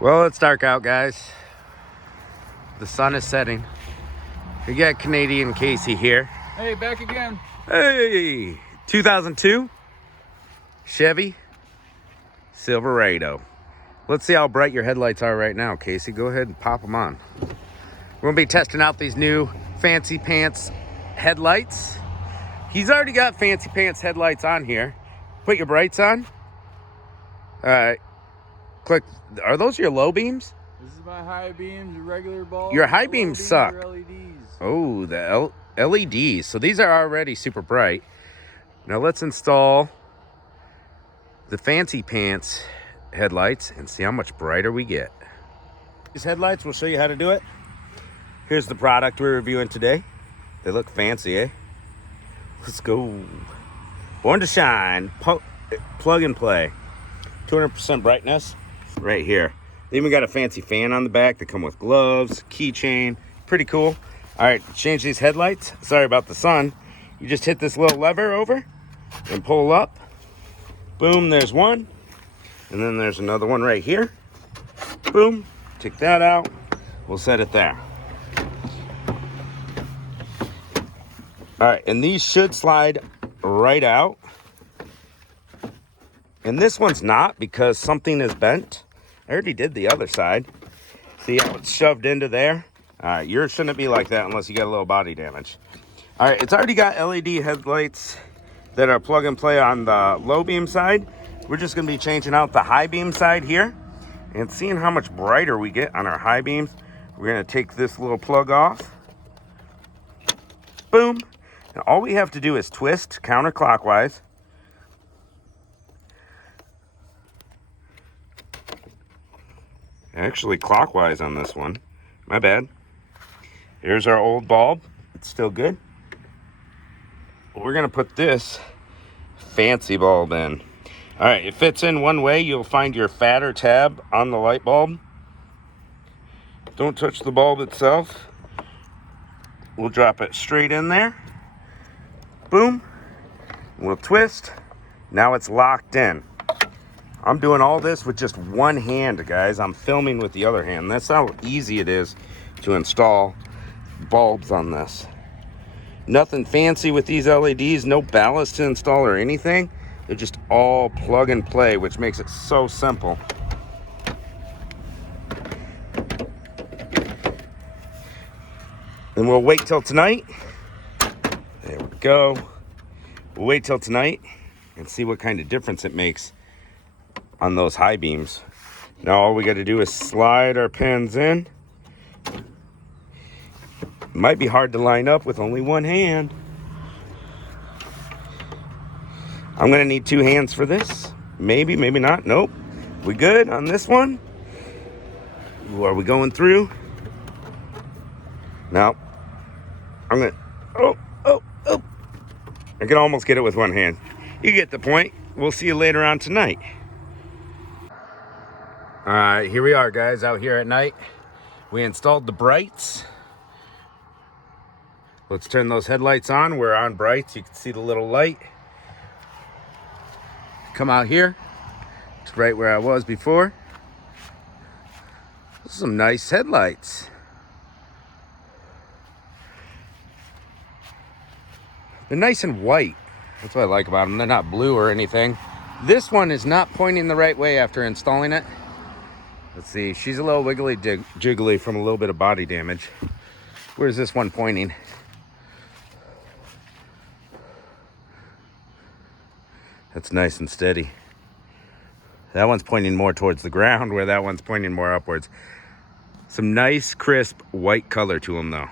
Well, it's dark out, guys. The sun is setting. We got Canadian Casey here. Hey, back again. Hey, 2002 Chevy Silverado. Let's see how bright your headlights are right now, Casey. Go ahead and pop them on. We're gonna be testing out these new fancy pants headlights. He's already got fancy pants headlights on here. Put your brights on. All right. Click. Are those your low beams? This is my high beams, regular bulbs. Your high beams suck. LEDs. Oh, the LEDs. So these are already super bright. Now let's install the fancy pants headlights and see how much brighter we get. These headlights, we'll show you how to do it. Here's the product we're reviewing today. They look fancy, eh? Let's go. Born to shine. Plug and play. 200% brightness right here. They even got a fancy fan on the back. They come with gloves, keychain. Pretty cool. All right, change these headlights. Sorry about the sun. You just hit this little lever over and pull up. Boom, there's one. And then there's another one right here. Boom, take that out. We'll set it there. All right, and these should slide right out. And this one's not because something is bent. I already did the other side. See how it's shoved into there? All right, yours shouldn't be like that unless you got a little body damage. All right, it's already got LED headlights that are plug and play on the low beam side. We're just gonna be changing out the high beam side here and seeing how much brighter we get on our high beams. We're gonna take this little plug off. Boom. Now all we have to do is twist counterclockwise. Actually clockwise on this one. My bad. Here's our old bulb. It's still good. We're gonna put this fancy bulb in. All right, it fits in one way. You'll find your fatter tab on the light bulb. Don't touch the bulb itself. We'll drop it straight in there. Boom. We'll twist. Now it's locked in. I'm doing all this with just one hand, guys. I'm filming with the other hand. That's how easy it is to install bulbs on this. Nothing fancy with these LEDs, no ballast to install or anything. They're just all plug and play, which makes it so simple. And we'll wait till tonight. There we go. We'll wait till tonight and see what kind of difference it makes on those high beams. Now all we got to do is slide our pins in. Might be hard to line up with only one hand. I'm gonna need two hands for this. Maybe, maybe not. Nope. We good on this one? Ooh, are we going through? No. I'm gonna, oh. I can almost get it with one hand. You get the point. We'll see you later on tonight. All right, here we are, guys, out here at night. We installed the brights. Let's turn those headlights on. We're on brights. You can see the little light. Come out here. It's right where I was before. Some nice headlights. They're nice and white. That's what I like about them. They're not blue or anything. This one is not pointing the right way after installing it. Let's see, she's a little wiggly jiggly from a little bit of body damage. Where's this one pointing? That's nice and steady. That one's pointing more towards the ground, where that one's pointing more upwards. Some nice, crisp, white color to them, though.